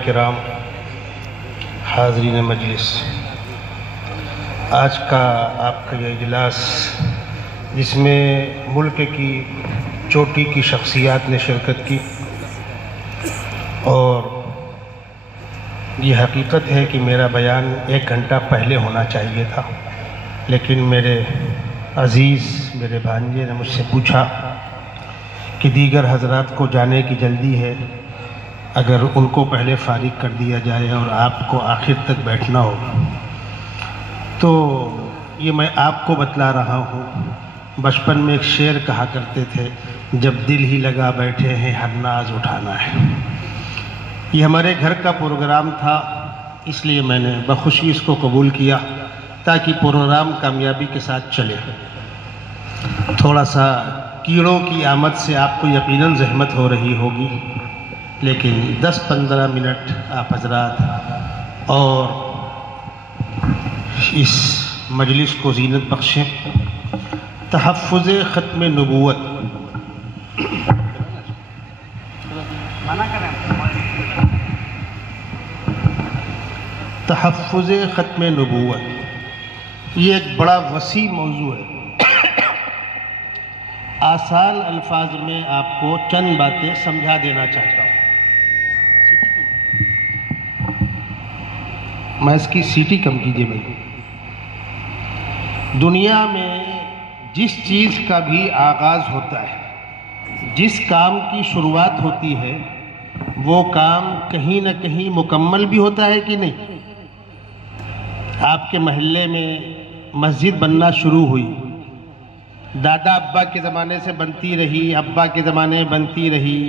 किराम, हाज़रीन मजलिस, आज का आपका ये इजलास जिसमें मुल्क की चोटी की शख्सियात ने शिरकत की, और ये हकीकत है कि मेरा बयान 1 घंटा पहले होना चाहिए था, लेकिन मेरे अज़ीज़ मेरे भांजे ने मुझसे पूछा कि दीगर हज़रात को जाने की जल्दी है, अगर उनको पहले फारिग कर दिया जाए और आपको आखिर तक बैठना हो, तो ये मैं आपको बतला रहा हूँ। बचपन में एक शेर कहा करते थे, जब दिल ही लगा बैठे हैं हर नाज उठाना है। ये हमारे घर का प्रोग्राम था, इसलिए मैंने बखुशी इसको कबूल किया ताकि प्रोग्राम कामयाबी के साथ चले। थोड़ा सा कीड़ों की आमद से आपको यकीनन ज़हमत हो रही होगी, लेकिन 10-15 मिनट आप हजरात और इस मजलिस को ज़ीनत बख्शें। तहफ़्फ़ुज़ ख़त्म नबूवत, तहफ़्फ़ुज़ ख़त्म नबूवत ये एक बड़ा वसी मौजू है। आसान अल्फाज में आपको चंद बातें समझा देना चाहता हूँ। मैं इसकी सीटी कम कीजिए भाई। दुनिया में जिस चीज़ का भी आगाज़ होता है, जिस काम की शुरुआत होती है, वो काम कहीं न कहीं मुकम्मल भी होता है कि नहीं। आपके महल्ले में मस्जिद बनना शुरू हुई, दादा अब्बा के ज़माने से बनती रही, अब्बा के ज़माने में बनती रही,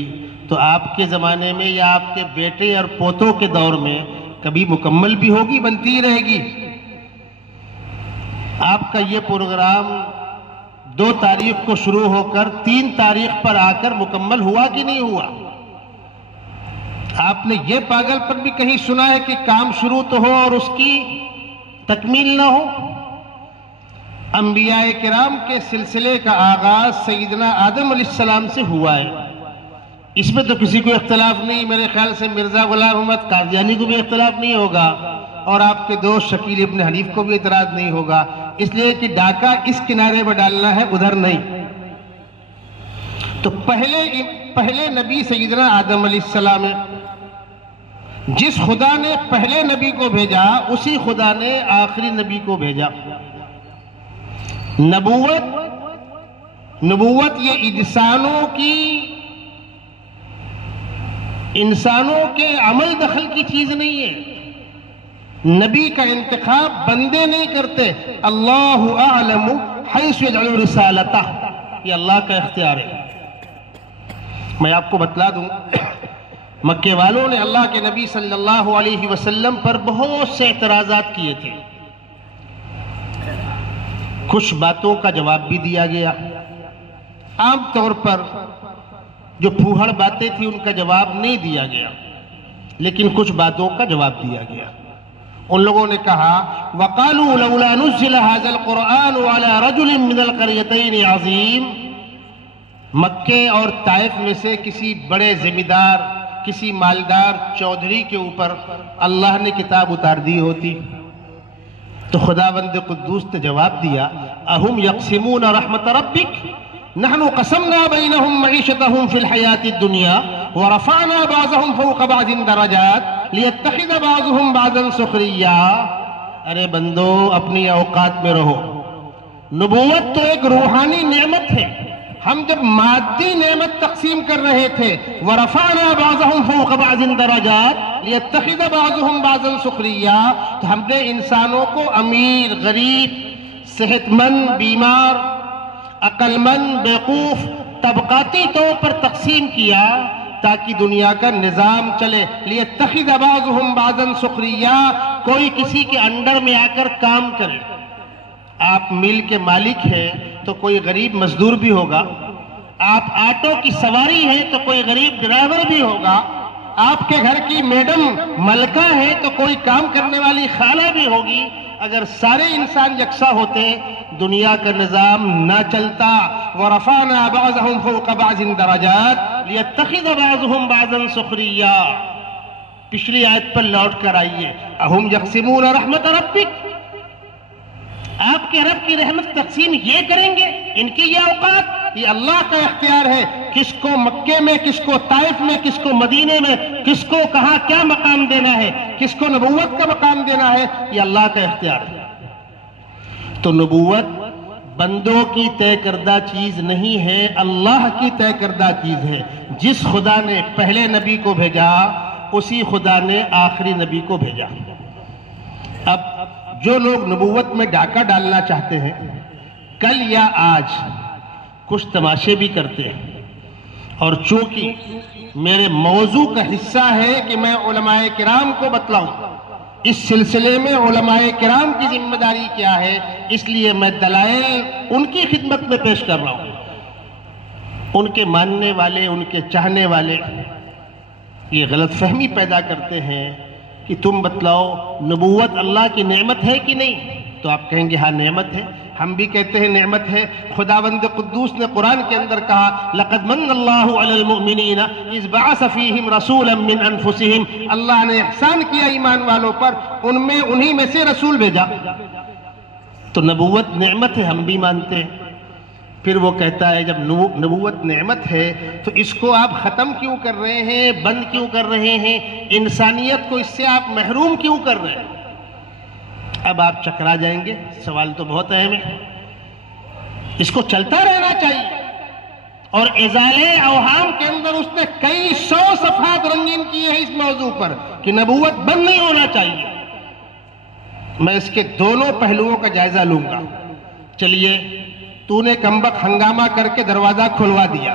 तो आपके ज़माने में या आपके बेटे और पोतों के दौर में कभी मुकम्मल भी होगी, बनती रहेगी। आपका ये प्रोग्राम 2 तारीख को शुरू होकर 3 तारीख पर आकर मुकम्मल हुआ कि नहीं हुआ। आपने ये पागलपन भी कहीं सुना है कि काम शुरू तो हो और उसकी तकमील ना हो। अंबियाए किराम के सिलसिले का आगाज सैयदना आदम अलैहिस्सलाम से हुआ है, इसमें तो किसी को इख्तलाफ नहीं। मेरे ख्याल से मिर्ज़ा गुलाम अहमद कादियानी को भी इख्तलाफ नहीं होगा और आपके दोस्त शकील इब्न हनीफ को भी इतराज़ नहीं होगा, इसलिए कि डाका इस किनारे पर डालना है, उधर नहीं। तो पहले नबी सैयदना आदम अलैहिस्सलाम है। जिस खुदा ने पहले नबी को भेजा, उसी खुदा ने आखिरी नबी को भेजा। नबूवत ये इंसानों के अमल दखल की चीज नहीं है। नबी का इंतखाब बंदे नहीं करते। अल्लाहु अअलमु हैसु यजअलु रिसालतह, ये अल्लाह का इख्तियार है। मैं आपको बतला दूं, मक्के वालों ने अल्लाह के नबी सल्लल्लाहु अलैहि वसल्लम पर बहुत से एतराज़ात किए थे। कुछ बातों का जवाब भी दिया गया। आम तौर पर जो फूहड़ बातें थी उनका जवाब नहीं दिया गया, लेकिन कुछ बातों का जवाब दिया गया। उन लोगों ने कहा, वक़ालू लौला नुज़्ज़िल हाज़ल क़ुरआन अला रजुलिन मिनल क़रयतैन अज़ीम। मक्के और ताइफ में से किसी बड़े ज़मींदार, किसी मालदार चौधरी के ऊपर अल्लाह ने किताब उतार दी होती। तो खुदावंद कुद्दूस ने जवाब दिया, अहुम यक़सिमून रहमत रब्बिक नहनु क़समना बैनहुम मईशतहुम फिल हयातिद दुनिया व रफ़अना बाज़हुम फ़ौक़ बाज़िन दरजात लियत्तख़िज़ बाज़ुहुम बाज़न सुख़रिया। अरे बंदो, अपनी औकात में रहो। नबूवत तो एक रूहानी नेमत है। हम जब मादी नेमत तकसीम कर रहे थे, व रफ़अना बाज़हुम फ़ौक़ बाज़िन दरजात लियत्तख़िज़ बाज़ुहुम बाज़न सुख़रिया, तो हमने इंसानों को अमीर, गरीब, सेहतमंद, बीमार, अक्लमंद, बेवकूफ तबकाती तौर पर तकसीम किया ताकि दुनिया का निज़ाम चले। लियत्तख़िज़ बाज़ुहुम बाज़न सुख़रिया, कोई किसी के अंडर में आकर काम करे। आप मिल के मालिक हैं तो कोई गरीब मजदूर भी होगा। आप ऑटो की सवारी हैं तो कोई गरीब ड्राइवर भी होगा। आपके घर की मैडम मलका है तो कोई काम करने वाली खाला भी होगी। अगर सारे इंसान यकसा होते, दुनिया का निज़ाम न चलता। व रफ़अना बाज़हुम फ़ौक़ बाज़िन दरजात लियत्तख़िज़ बाज़ुहुम बाज़न सुख़रिया। पिछली आयत पर लौट कर आइए, अहुम यक़सिमून रहमत रब्बिक, आपके रब की रहमत तकसीम ये करेंगे, इनकी ये औकात, ये अल्लाह का इख्तियार है, किसको मक्के में, किसको ताइफ में, किसको मदीने में, किसको कहां क्या मकाम देना है, किसको नबूवत का मकाम देना है, ये अल्लाह का इख्तियार है। तो नबूवत बंदों की तय करदा चीज नहीं है, अल्लाह की तय करदा चीज है। जिस खुदा ने पहले नबी को भेजा उसी खुदा ने आखिरी नबी को भेजा। अब जो लोग नबूवत में डाका डालना चाहते हैं, कल या आज कुछ तमाशे भी करते हैं, और चूंकि मेरे मौजू का हिस्सा है कि मैं उलमाए किराम को बतलाऊं, इस सिलसिले में उलमाए किराम की जिम्मेदारी क्या है, इसलिए मैं दलाइल उनकी खिदमत में पेश कर रहा हूं। उनके मानने वाले, उनके चाहने वाले ये गलतफहमी पैदा करते हैं कि तुम बतलाओ नबूवत अल्लाह की नेमत है कि नहीं, तो आप कहेंगे हाँ नेमत है। हम भी कहते हैं नेमत है। खुदावंद कुद्दूस ने कुरान के अंदर कहा, लक़द मन्नल्लाहु अलल मुअमिनीना इज़ बअस फ़ीहिम रसूलन मिन अनफुसिहिम, अल्लाह ने एहसान किया ईमान वालों पर, उनमें उन्हीं में से रसूल भेजा। तो नबूवत नेमत है, हम भी मानते हैं। फिर वो कहता है जब नबूवत नेमत है तो इसको आप ख़त्म क्यों कर रहे हैं, बंद क्यों कर रहे हैं, इंसानियत को इससे आप महरूम क्यों कर रहे हैं। अब आप चकरा जाएंगे, सवाल तो बहुत अहम है, इसको चलता रहना चाहिए। और इज़ाले अवहाम के अंदर उसने कई 100 सफ़हात रंगीन किए हैं इस मौजू पर कि नबूवत बंद नहीं होना चाहिए। मैं इसके दोनों पहलुओं का जायजा लूंगा। चलिए, तूने कमबख्त हंगामा करके दरवाजा खुलवा दिया,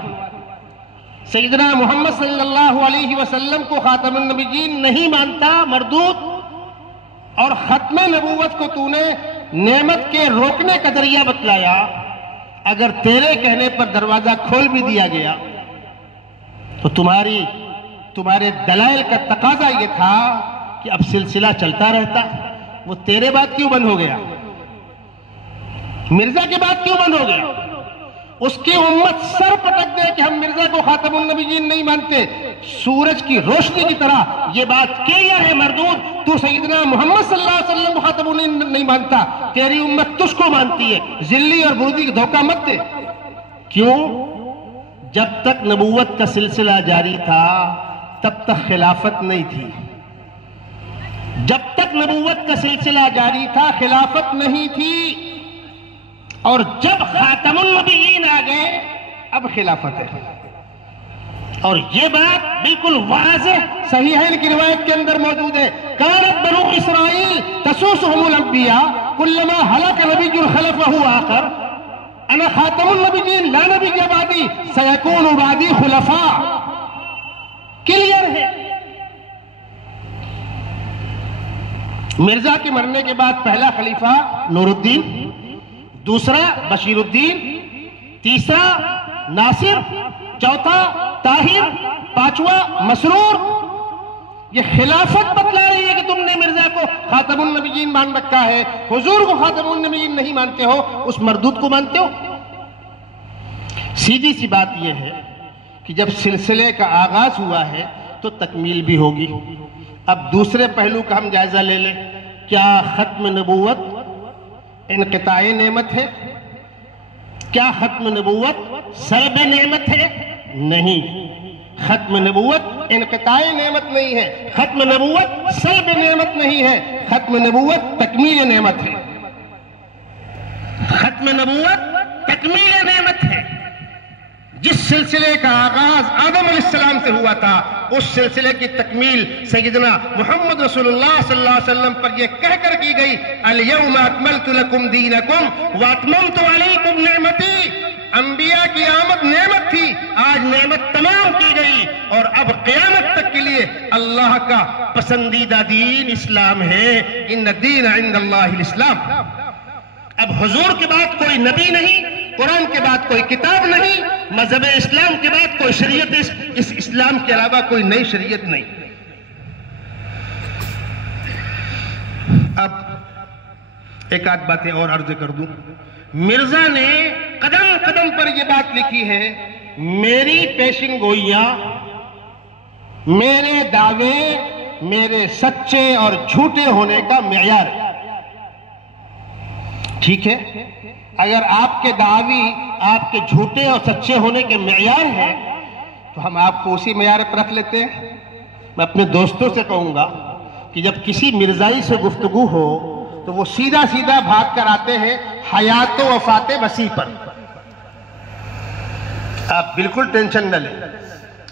सैयदना मोहम्मद सल्लल्लाहु अलैहि वसल्लम को खातमुन नबीयीन नहीं मानता, मरदूद, और खत्म नबूवत को तूने नेमत के रोकने का जरिया बतलाया। अगर तेरे कहने पर दरवाजा खोल भी दिया गया तो तुम्हारे दलाइल का तकाजा यह था कि अब सिलसिला चलता रहता। वो तेरे बाद क्यों बंद हो गया, मिर्जा के बाद क्यों बंद हो गया? उसकी उम्मत सर पटक दे कि हम मिर्जा को खातमुन नबीयीन नहीं मानते, सूरज की रोशनी की तरह ये बात क्लियर है मरदूद, तू सैयदना मोहम्मद सल्लल्लाहु अलैहि वसल्लम को खातमुन नहीं मानता, तेरी उम्मत तुझको मानती है, जिल्ली और बुर्दी का धोखा मत दे। क्यों? जब तक नबूवत का सिलसिला जारी था तब तक खिलाफत नहीं थी। जब तक नबूवत का सिलसिला जारी था खिलाफत नहीं थी, और जब खातमुन नबीयीन आ गए अब खिलाफत है। और ये बात बिल्कुल वाज़ेह सहीहैन की रिवायत के अंदर मौजूद है, कानत बनु इसराइल तसूसुहुमुल अंबिया कुल्लमा हलक नबियुन खलफहु आखर अना खातमुन नबीयीन ला नबिय्य बादी सयकूनु बादी खुलफा। क्लियर है। मिर्जा के मरने के बाद पहला खलीफा नूरुद्दीन, दूसरा बशीरुद्दीन, तीसरा नासिर, चौथा ताहिर, पांचवा मसरूर। ये खिलाफत बतला रही है कि तुमने मिर्जा को खातमुन नबीयीन मान रखा है, हुजूर को खातमुन नबीयीन नहीं मानते हो, उस मरदूद को मानते हो। सीधी सी बात यह है कि जब सिलसिले का आगाज हुआ है तो तकमील भी होगी। अब दूसरे पहलू का हम जायजा ले लें। क्या खत्म नबूवत इनक़िताए नेमत है? क्या खत्म नबूवत सल्ब नेमत है? नहीं, खत्म नबूवत इनक़िताए नेमत नहीं है, खत्म नबूवत सल्ब नेमत नहीं है, खत्म नबूवत तकमील नेमत है। खत्म नबूवत तकमील नेमत है। जिस सिलसिले का आगाज आदम अलैहिस्सलाम से हुआ था उस सिलसिले की तकमील सैयदना मुहम्मद रसूलुल्लाह सल्लल्लाहु अलैहि वसल्लम पर यह कहकर की गई, अल यौमा अकमलतु लकुम दीनकुम व अतममतु अलैकुम निअमती। अंबिया की आमद नेमत थी, आज नेमत तमाम की गई, और अब क़यामत तक के लिए अल्लाह का पसंदीदा दीन इस्लाम है। इन्न दीन इंदल्लाहिल इस्लाम। अब हुजूर के बाद कोई नबी नहीं, कुरान के बाद कोई किताब नहीं, मजहब इस्लाम के बाद कोई शरीयत, इस इस्लाम के अलावा कोई नई शरीयत नहीं। अब एक आध बातें और अर्ज कर दूं। मिर्जा ने कदम कदम पर यह बात लिखी है, मेरी पेशिन गोइयां, मेरे दावे मेरे सच्चे और झूठे होने का मेयार है। ठीक है, अगर आपके दावी आपके झूठे और सच्चे होने के मेयार हैं तो हम आपको उसी मेयार पर रख लेते हैं। मैं अपने दोस्तों से कहूंगा कि जब किसी मिर्जाई से गुफ्तगू हो तो वो सीधा सीधा भाग कर आते हैं हयात व वफात मसीह पर। आप बिल्कुल टेंशन न लें,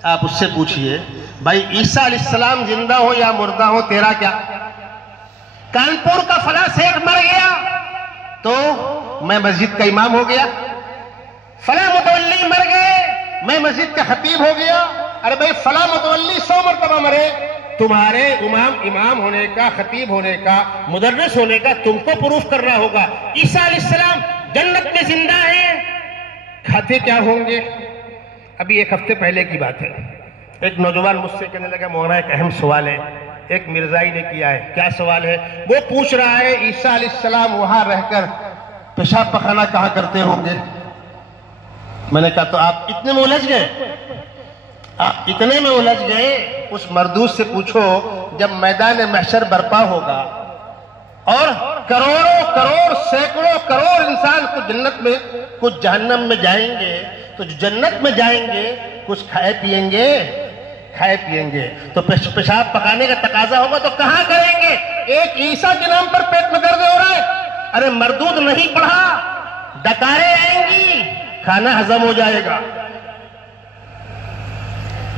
आप उससे पूछिए भाई ईसा अलैहिस्सलाम जिंदा हो या मुर्दा हो, तेरा क्या? कानपुर का फला शेख मर गया तो मैं मस्जिद का इमाम हो गया, फला मुतवल्ली मर गए मैं मस्जिद का खतीब हो गया। अरे भाई फला मुतवल्ली 100 मरतबा मरे, तुम्हारे इमाम होने का, खतीब होने का, मुदर्रिस होने का तुमको प्रूफ करना होगा। ईसा अलैहिस्सलाम जन्नत में जिंदा है, खाते क्या होंगे? अभी एक हफ्ते पहले की बात है, एक नौजवान मुझसे कहने लगा मौलाना एक अहम सवाल है, एक मिर्जाई ने किया है। क्या सवाल है? वो पूछ रहा है ईसा अलैहिस्सलाम वहां रहकर पेशाब पखाना कहां करते होंगे? मैंने कहा तो आप इतने में उलझ गए, आप इतने में उलझ गए, उस मरदूद से पूछो जब मैदान महशर बर्पा होगा और करोड़ों करोड़ सैकड़ों करोड़ इंसान कुछ जन्नत में कुछ जहन्नम में जाएंगे, तो जो जन्नत में जाएंगे कुछ खाए पिएंगे तो पेशाब पकाने का तकाजा होगा तो कहां करेंगे? एक ईसा के नाम पर पेट में दर्द हो रहा है, अरे मरदूद नहीं पढ़ा, डकारे आएंगी, खाना हजम हो जाएगा।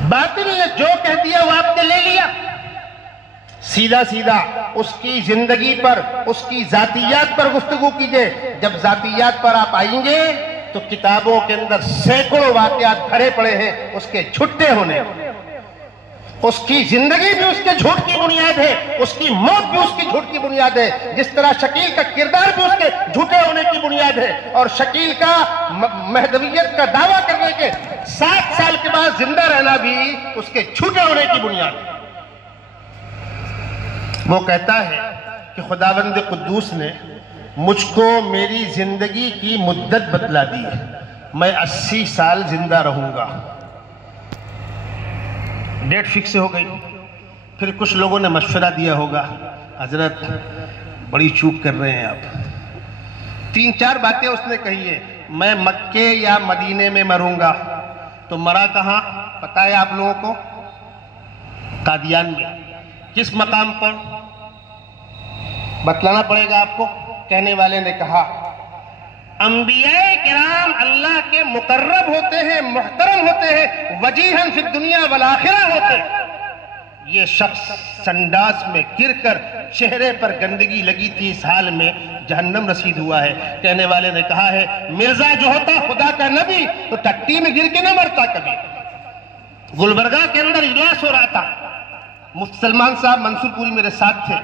बात नहीं है, जो कह दिया वो आपने ले लिया। सीधा सीधा उसकी जिंदगी पर, उसकी जातियात पर गुफ्तगू कीजिए। जब जातियात पर आप आएंगे तो किताबों के अंदर सैकड़ों वाकयात भरे पड़े हैं उसके झूठे होने। उसकी जिंदगी भी उसके झूठ की बुनियाद है, उसकी मौत भी उसकी झूठ की बुनियाद है। जिस तरह शकील का किरदार भी उसके झूठे होने की बुनियाद है, और शकील का महदवियत का दावा करने के 7 साल के बाद जिंदा रहना भी उसके झूठे होने की बुनियाद है। वो कहता है कि खुदावंद कुद्दूस ने मुझको मेरी जिंदगी की मुद्दत बतला दी है, मैं 80 साल जिंदा रहूंगा। डेट फिक्स हो गई। फिर कुछ लोगों ने मशवरा दिया होगा, हजरत बड़ी चूक कर रहे हैं आप। 3-4 बातें उसने कही है। मैं मक्के या मदीने में मरूंगा, तो मरा कहां पता है आप लोगों को? कादियान में। किस मकाम पर बतलाना पड़ेगा आपको। कहने वाले ने कहा अंबियाए किराम अल्लाह के मुकर्रब होते हैं, मुहतरम होते हैं, वजीहन फिद दुनिया वल आखिरा होते हैं। ये शख्स संडास में गिरकर चेहरे पर गंदगी लगी थी, इस हाल में जहन्नम रसीद हुआ है। कहने वाले ने कहा है मिर्जा जो होता खुदा का नबी तो टट्टी में गिर के न मरता कभी। गुलबर्गा के अंदर इजलास हो रहा था, मुफ्ती सलमान साहब मंसूरपुरी मेरे साथ थे।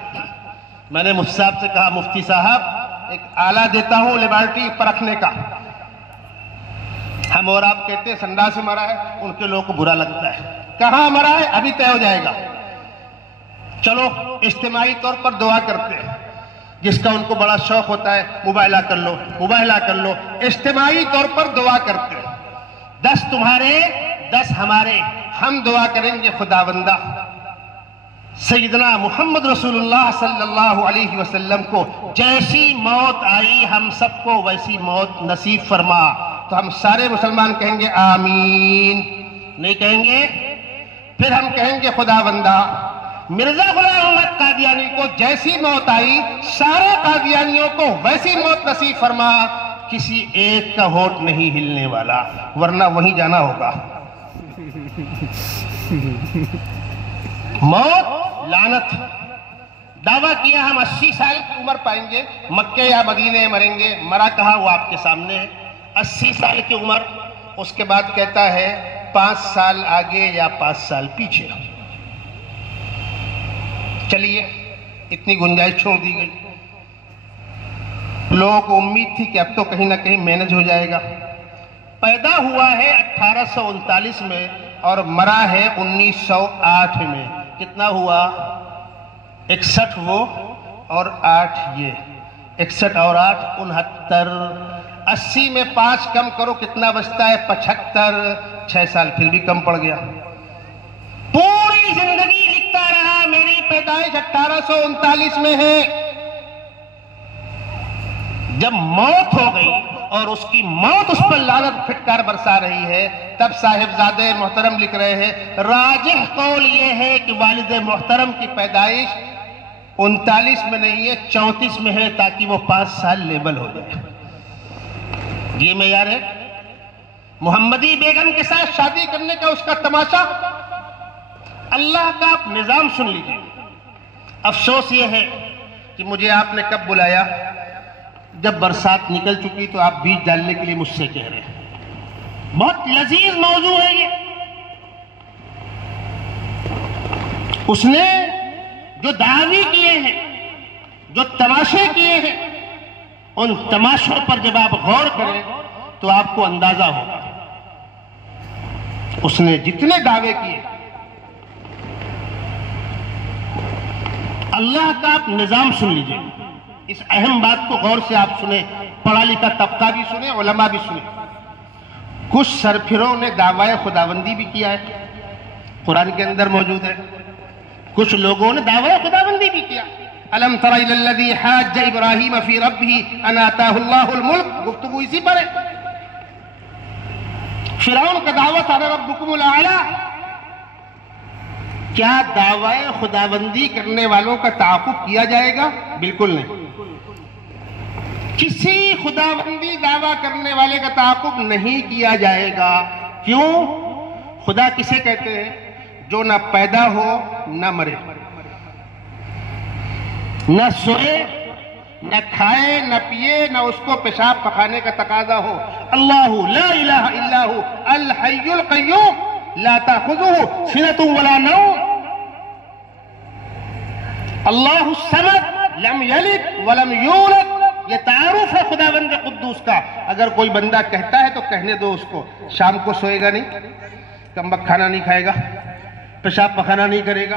मैंने मुफ्ती साहब से कहा मुफ्ती साहब एक आला देता हूं लेबोरेटरी परखने का। हम और आप कहते हैं संडास से मरा है, उनके लोगों को बुरा लगता है। कहां मरा है अभी तय हो जाएगा, चलो इज्तिमाई तौर पर दुआ करते हैं। जिसका उनको बड़ा शौक होता है मुबाहला कर लो, मुबाहला कर लो। इज्तिमाई तौर पर दुआ करते हैं, 10 तुम्हारे 10 हमारे। हम दुआ करेंगे खुदावंदा सैयदना मोहम्मद रसूलुल्लाह सल्लल्लाहु अलैहि वसल्लम को जैसी मौत आई हम सबको वैसी मौत नसीब फरमा। तो हम सारे मुसलमान कहेंगे आमीन, नहीं कहेंगे? फिर हम कहेंगे खुदावंदा मिर्जा गुलाम अहमद कादियानी को जैसी मौत आई सारे कादियानियों को वैसी मौत नसीब फरमा। किसी एक का होठ नहीं हिलने वाला, वरना वहीं जाना होगा। मौत लानत। दावा किया हम 80 साल की उम्र पाएंगे, मक्के या मदीने मरेंगे। मरा कहा वो आपके सामने है, 80 साल की उम्र। उसके बाद कहता है 5 साल आगे या 5 साल पीछे। चलिए इतनी गुंजाइश छोड़ दी गई। लोगों को उम्मीद थी कि अब तो कहीं ना कहीं मैनेज हो जाएगा। पैदा हुआ है 1839 में और मरा है 1908 में। कितना हुआ? 61 वो और 8 ये, 61 और 8 69। 80 में 5 कम करो कितना बचता है? 75। 6 साल फिर भी कम पड़ गया। पूरी जिंदगी लिखता रहा मेरी पैदाइश 1839 में है। जब मौत हो गई और उसकी मौत उस पर लानत फिटकार बरसा रही है, तब साहिबजादे मोहतरम लिख रहे हैं, राजिह कौल ये है कि वालिद मोहतरम की पैदाइश 39 में नहीं है, 34 में है, ताकि वो 5 साल लेबल हो जाए। ये मेयार है। मोहम्मदी बेगम के साथ शादी करने का उसका तमाशा। अल्लाह का आप निजाम सुन लीजिए। अफसोस ये है कि मुझे आपने कब बुलाया, जब बरसात निकल चुकी, तो आप बीज डालने के लिए मुझसे कह रहे हैं। बहुत लजीज मौजू है ये। उसने जो दावे किए हैं, जो तमाशे किए हैं, उन तमाशों पर जब आप गौर करें तो आपको अंदाजा होगा। उसने जितने दावे किए, अल्लाह का आप निजाम सुन लीजिए। इस अहम बात को गौर से आप सुने, पढ़ा लिखा तबका भी सुने, उलमा भी सुने। कुछ सरफिरों ने दावाए खुदाबंदी भी किया है, कुरान के अंदर मौजूद है। कुछ लोगों ने दावाए खुदाबंदी भी किया। अलम तरा इलल्लज़ी हाज्ज इब्राहीम फी रब्बिही अन आताहुल्लाहुल मुल्क, गुफ्तगू इसी पर है। फिरौन का दावा था रब्बुकुमुल आला। क्या दावाए खुदाबंदी करने वालों का ताक़ुब किया जाएगा? बिल्कुल नहीं। किसी खुदाबंदी दावा करने वाले का ताक़ुब नहीं किया जाएगा। क्यों? खुदा किसे कहते हैं? जो ना पैदा हो, ना मरे, न सोए, न खाए, न पिए, न उसको पेशाब पखाने का तकाजा हो। अल्लाहु ला इलाहा इल्लाहु अल हय्युल क़य्यूम ला ताख़ुज़ुहु सिनतुन वला नौम। अल्लाहु समद लम यलिद वलम यूलद। ये तारुफ है खुदाबंद कुद्दूस का। अगर कोई बंदा कहता है तो कहने दो उसको, शाम को सोएगा नहीं, कमबख्त खाना नहीं खाएगा, पेशाब पखाना नहीं करेगा।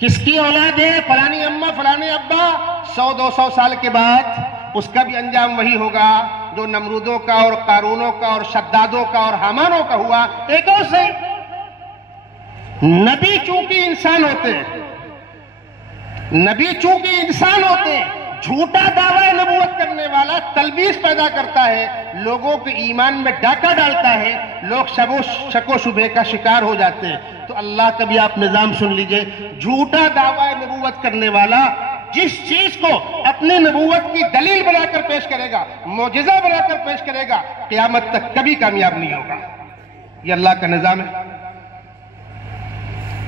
किसकी औलाद है? फलानी अम्मा, फलाने अब्बा। 100-200 साल के बाद उसका भी अंजाम वही होगा जो नमरूदों का और कारूनों का और शद्दादों का और हामानों का हुआ। एक और से नबी चूंकि इंसान होते हैं, नबी चूंकि इंसान होते हैं, झूठा दावा नबूवत करने वाला तलबीस पैदा करता है, लोगों के ईमान में डाका डालता है, लोग शको शुबे का शिकार हो जाते हैं। तो अल्लाह का भी आप निजाम सुन लीजिए। झूठा दावा नबूवत करने वाला जिस चीज को अपनी नबूवत की दलील बनाकर पेश करेगा, मौजिजा बनाकर पेश करेगा, क़यामत तक कभी कामयाब नहीं होगा। ये अल्लाह का निजाम है।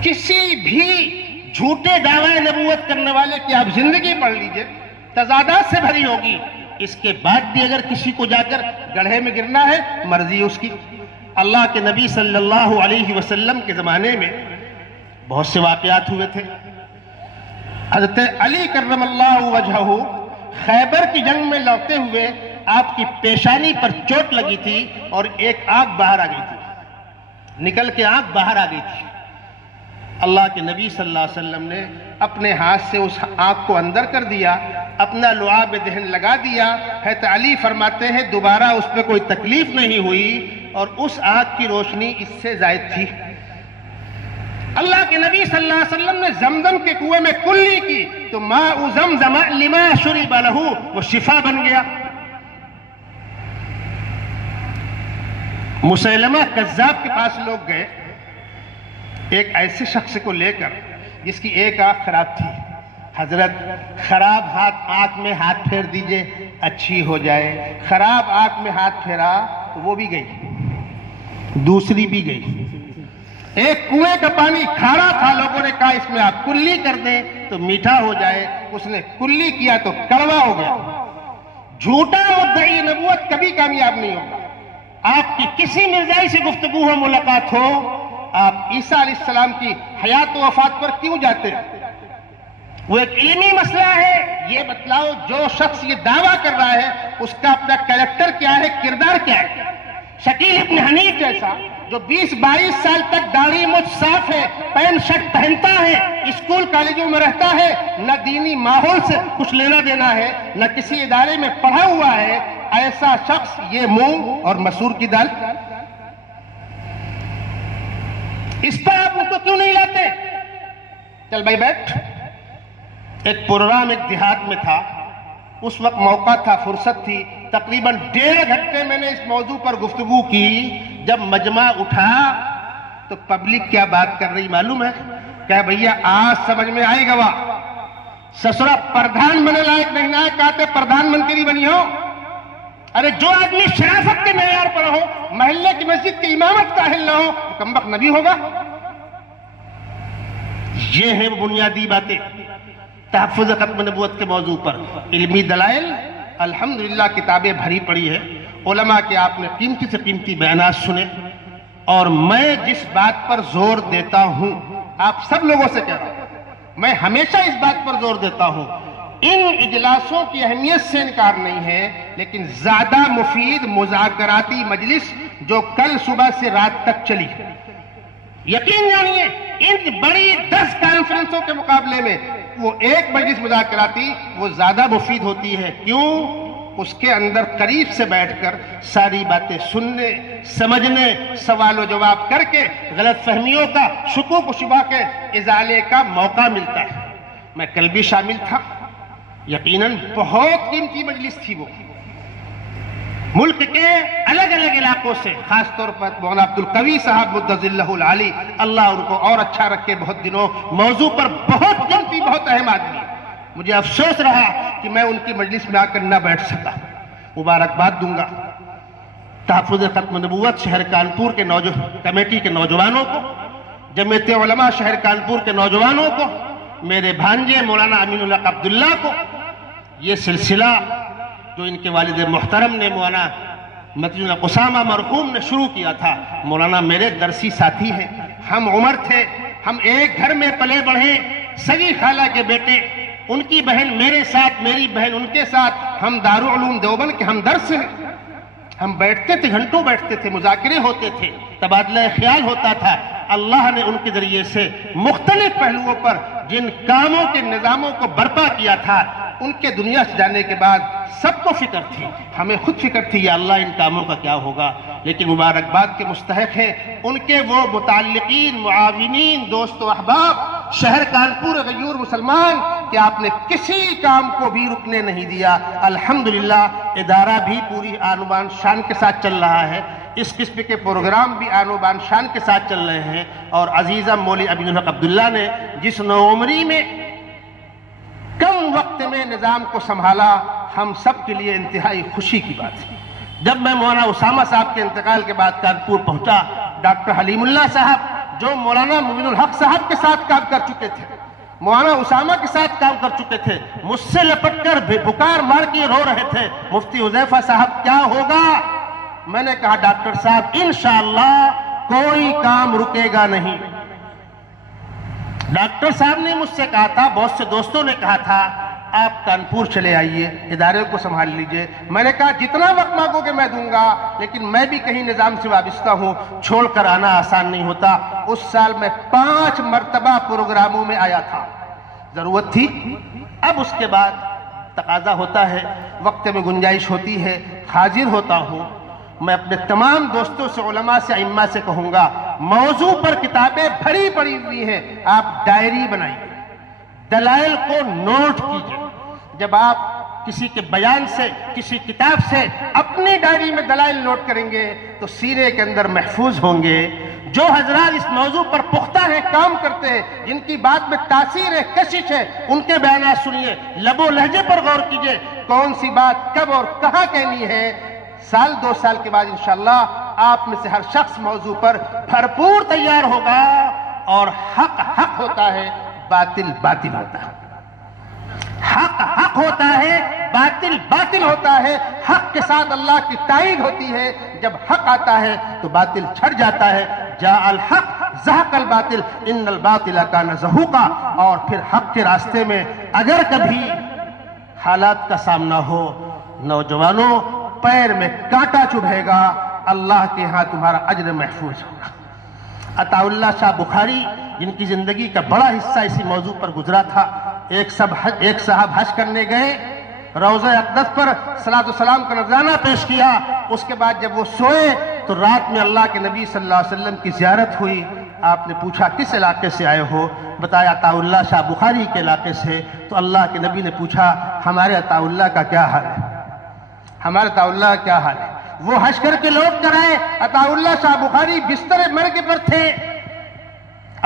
किसी भी झूठे दावे नबूवत करने वाले की आप जिंदगी पढ़ लीजिए, तजादात से भरी होगी। इसके बाद भी अगर किसी को जाकर गड्ढे में गिरना है, मर्जी उसकी। अल्लाह के नबी सल्लल्लाहु अलैहि वसल्लम के ज़माने में बहुत से वाक़यात हुए थे। हज़रत अली कर्रमल्लाहु वजहहु खैबर की जंग में लौटते हुए आपकी पेशानी पर चोट लगी थी और एक आंख बाहर आ गई थी, निकल के आंख बाहर आ गई थी। अल्लाह के नबी सल्लल्लाहु अलैहि वसल्लम ने अपने हाथ से उस आंख को अंदर कर दिया, अपना लुआब दहन लगा दिया। हज़रत अली फरमाते हैं दोबारा उस पर कोई तकलीफ नहीं हुई और उस आंख की रोशनी इससे जायद थी। अल्लाह के नबी सल्लल्लाहु अलैहि वसल्लम ने जमजम के कुएं में कुल्ली की तो माउ ज़मज़म लिमा शुरिबा लहू, वो शिफा बन गया। मुसैलमा कज़्ज़ाब के पास लोग गए एक ऐसे शख्स को लेकर जिसकी एक आंख खराब थी। हजरत, खराब आंख में हाथ फेर दीजिए, अच्छी हो जाए। खराब आंख में हाथ फेरा तो वो भी गई, दूसरी भी गई। एक कुएं का पानी खारा था, लोगों ने कहा इसमें आप कुल्ली कर दें तो मीठा हो जाए। उसने कुल्ली किया तो कड़वा हो गया। झूठा मुद्दई नबूवत कभी कामयाब नहीं होगा। आपकी किसी मिर्जाई से गुफ्तगू हो, मुलाकात हो, आप ईसा अलैहिस्सलाम की हयात व वफात पर क्यों जाते हैं? वो एक इल्मी मसला है। ये बतलाओ जो शख्स ये दावा कर रहा है उसका अपना कैरेक्टर क्या है, किरदार क्या है? शकील इब्न हनीफ जैसा जो 20-22 साल तक दाढ़ी मुछ साफ है, पैंट शर्ट पहनता है, स्कूल कॉलेजों में रहता है, न दीनी माहौल से कुछ लेना देना है, न किसी इदारे में पढ़ा हुआ है, ऐसा शख्स ये मूंग और मसूर की दाल, इस पर आप उसको क्यों नहीं लाते? चल भाई बैठ। एक प्रोग्राम एक देहात में था, उस वक्त मौका था, फुर्सत थी, तकरीबन 1.5 घंटे मैंने इस मौजू पर गुफ्तगू की। जब मजमा उठा तो पब्लिक क्या बात कर रही मालूम है? क्या भैया आज समझ में आएगा, वाह ससुरा प्रधान बने लायक नहीं ना कहते प्रधानमंत्री बनी हो। अरे जो आदमी शराफत के मेयार पर हो, महल्ले की मस्जिद की इमामत का अहल न हो, कमबख्त नबी होगा। ये है वो बुनियादी बातें तहफ़्फ़ुज़ ख़त्म नबुव्वत के मौजू पर। इल्मी दलाइल अल्हम्दुलिल्लाह किताबें भरी पड़ी है, उलमा के आपने कीमती से कीमती बयानात सुने। और मैं जिस बात पर जोर देता हूं, आप सब लोगों से कह रहा हूं, मैं हमेशा इस बात पर जोर देता हूं, इन इजलासों की अहमियत से इनकार नहीं है, लेकिन ज्यादा मुफीद मुज़ाकराती मजलिस जो कल सुबह से रात तक चली, यकीन जानिए इन बड़ी 10 कॉन्फ्रेंसों के मुकाबले में वो एक मजलिस मुज़ाकराती वो ज्यादा मुफीद होती है। क्यों? उसके अंदर करीब से बैठकर सारी बातें सुनने, समझने, सवाल जवाब करके गलत फहमियों का, शुकूक शुबा के इजाले का मौका मिलता है। मैं कल भी शामिल था, यकीनन बहुत कीमती मजलिस थी वो। मुल्क के अलग अलग इलाकों से, खासतौर पर मौलाना अब्दुल कवी साहब मुद्दज़िल्लहुल आली, अल्लाह उनको और अच्छा रखे, बहुत दिनों मौजू पर बहुत कीमती, बहुत अहम आदमी। मुझे अफसोस रहा कि मैं उनकी मजलिस में आकर न बैठ सका। मुबारकबाद दूंगा तहफ़्फ़ुज़ ख़त्म नबुव्वत शहर कानपुर के कमेटी के नौजवानों को, जमीयत उलमा शहर कानपुर के नौजवानों को, मेरे भांजे मौलाना अमीनुल हक अब्दुल्ला को। ये सिलसिला जो इनके वालिद मोहतरम ने मौलाना मतीउल हक उसामा मरहूम ने शुरू किया था, मौलाना मेरे दरसी साथी हैं, हम उमर थे, हम एक घर में पले बढ़े, सगी खाला के बेटे, उनकी बहन मेरे साथ, मेरी बहन उनके साथ, हम दारुल उलूम देवबंद के हम दर्स हैं। हम बैठते थे, घंटों बैठते थे, मुज़ाकरे होते थे, तबादला ख्याल होता था। अल्लाह ने उनके जरिए से मुख्तलिफ पहलुओं पर जिन कामों के निज़ामों को बर्पा किया था, उनके दुनिया से जाने के बाद सबको फिक्र थी, हमें खुद फिक्र थी, या अल्लाह इन कामों का क्या होगा। लेकिन मुबारकबाद के मुस्तहक है उनके वो मुताल्लिकीन, मुआविनीन, दोस्त व अहबाब शहर कानपुर गयूर मुसलमान कि आपने किसी काम को भी रुकने नहीं दिया। अल्हम्दुलिल्लाह इदारा भी पूरी आन शान के साथ चल रहा है, इस किस्म के प्रोग्राम भी आन शान के साथ चल रहे हैं। और अजीज़ा मौली अमीनुल हक अब्दुल्ला ने जिस नौउमरी में कम वक्त में निज़ाम को संभाला, हम सब के लिए इंतहाई खुशी की बात है। जब मैं मौलाना उसामा साहब के इंतकाल के बाद कानपुर पहुंचा, डॉक्टर हलीमुल्लाह साहब जो मौलाना मुबीनुल हक साहब के साथ काम कर चुके थे, मौलाना उसामा के साथ काम कर चुके थे, मुझसे लपटकर पुकार मार के रो रहे थे, मुफ्ती हुज़ैफा साहब क्या होगा? मैंने कहा डॉक्टर साहब इंशाअल्लाह कोई काम रुकेगा नहीं। डॉक्टर साहब ने मुझसे कहा था, बहुत से दोस्तों ने कहा था, आप कानपुर चले आइए, इदारे को संभाल लीजिए। मैंने कहा जितना वक्त मांगोगे मैं दूंगा, लेकिन मैं भी कहीं निज़ाम से वाबिस्ता हूं, छोड़कर आना आसान नहीं होता। उस साल मैं 5 मरतबा प्रोग्रामों में आया था, जरूरत थी। अब उसके बाद तकाजा होता है, वक्त में गुंजाइश होती है, हाजिर होता हूं। मैं अपने तमाम दोस्तों से, उलमा से, अइम्मा से कहूंगा, मौजू पर किताबें भरी पड़ी हुई हैं, आप डायरी बनाइए, दलाइल को नोट कीजिए। जब आप किसी के बयान से, किसी किताब से अपनी डायरी में दलाइल नोट करेंगे तो सीने के अंदर महफूज होंगे। जो हजरात इस मौजू पर पुख्ता है, काम करते हैं, जिनकी बात में तासीर है, कशिश है, उनके बयान सुनिए, लबो लहजे पर गौर कीजिए, कौन सी बात कब और कहाँ कहनी है। साल 2 साल के बाद इंशाअल्लाह आप में से हर शख्स मौजू पर भरपूर तैयार होगा। और हक हक होता है, बातिल बातिल होता है। हक हक होता है, बातिल बातिल होता है। हक के साथ अल्लाह की ताईद होती है, जब हक आता है तो बातिल छट जाता है। जाअल हक ज़हक़ल बातिल इन्नल बातिल कान ज़हूक़ा। और फिर हक के रास्ते में अगर कभी हालात का सामना हो, नौजवानों पैर में कांटा चुभेगा, अल्लाह के यहाँ तुम्हारा अज्र महफूज होगा। अताउल्लाह शाह बुखारी, जिनकी जिंदगी का बड़ा हिस्सा इसी मौजू पर गुजरा था, एक साहब हज करने गए, रोज़ा अक़दस पर सलातो सलाम का नज़राना पेश किया। उसके बाद जब वो सोए तो रात में अल्लाह के नबी सल्लल्लाहु अलैहि वसल्लम की ज़ियारत हुई। आपने पूछा किस इलाके से आए हो, बताया अताउल्लाह शाह बुखारी के इलाके से। तो अल्लाह के नबी ने पूछा हमारे अताउल्लाह का क्या हाल है, हमारे अताउल्लाह का क्या हाल है। वो हज करके लौट कर आए, अताउल्लाह शाह बुखारी बिस्तर मर्ग पर थे।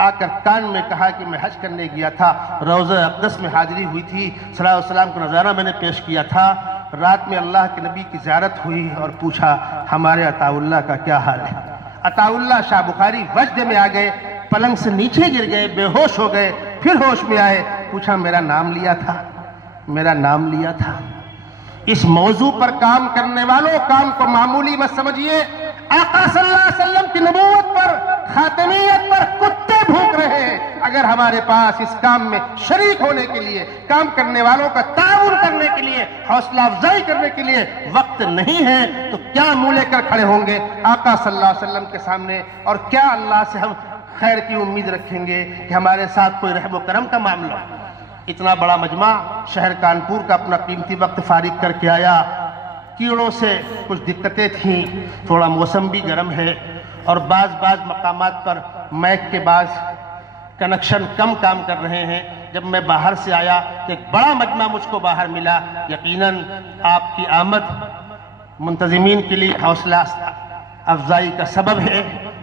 आकर कान में कहा कि मैं हज करने गया था, रोज़ा अक़दस में हाजिरी हुई थी, सल्लल्लाहु अलैहि वसल्लम का नज़ारा मैंने पेश किया था। रात में अल्लाह के नबी की ज़ियारत हुई और पूछा हमारे अताउल्लाह का क्या हाल है। अताउल्लाह शाह बुखारी वजद में आ गए, पलंग से नीचे गिर गए, बेहोश हो गए, फिर होश में आए, पूछा मेरा नाम लिया था, मेरा नाम लिया था। इस मौजू पर काम करने वालों काम को मामूली मत समझिए। आका सल्लल्लाहु अलैहि वसल्लम की नबूवत पर, खातमियत पर कुत्ते भूख रहे हैं। अगर हमारे पास इस काम में शरीक होने के लिए, काम करने वालों का ताउन करने के लिए, हौसला अफजाई करने के लिए वक्त नहीं है तो क्या मुंह लेकर खड़े होंगे आका सल्लल्लाहु अलैहि वसल्लम के सामने, और क्या अल्लाह से हम खैर की उम्मीद रखेंगे कि हमारे साथ कोई रहम व करम का मामला। इतना बड़ा मजमा शहर कानपुर का अपना कीमती वक्त फारिग करके आया। कीड़ों से कुछ दिक्कतें थीं, थोड़ा मौसम भी गर्म है और बाज़ मकामात पर मैक के बाज़ कनेक्शन कम काम कर रहे हैं। जब मैं बाहर से आया तो एक बड़ा मजमा मुझको बाहर मिला। यकीनन आपकी आमद मुंतज़िमीन के लिए हौसला अफजाई का सबब है।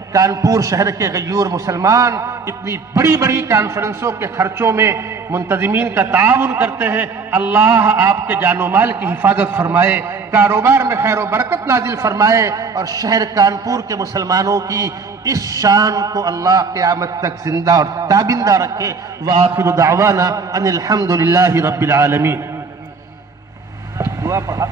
कानपुर शहर के गयूर मुसलमान इतनी बड़ी बड़ी कॉन्फ्रेंसों के खर्चों में मुंतज़िमीन का ताउन करते हैं। अल्लाह आपके जानो माल की हिफाजत फरमाए, कारोबार में खैर व बरकत नाजिल फरमाए और शहर कानपुर के मुसलमानों की इस शान को अल्लाह क़यामत तक जिंदा और ताबिंदा रखे। व आखिरु दावाना अनिल हम्दुलिल्लाहि रब्बिल आलमीन। दुआ पढ़ा।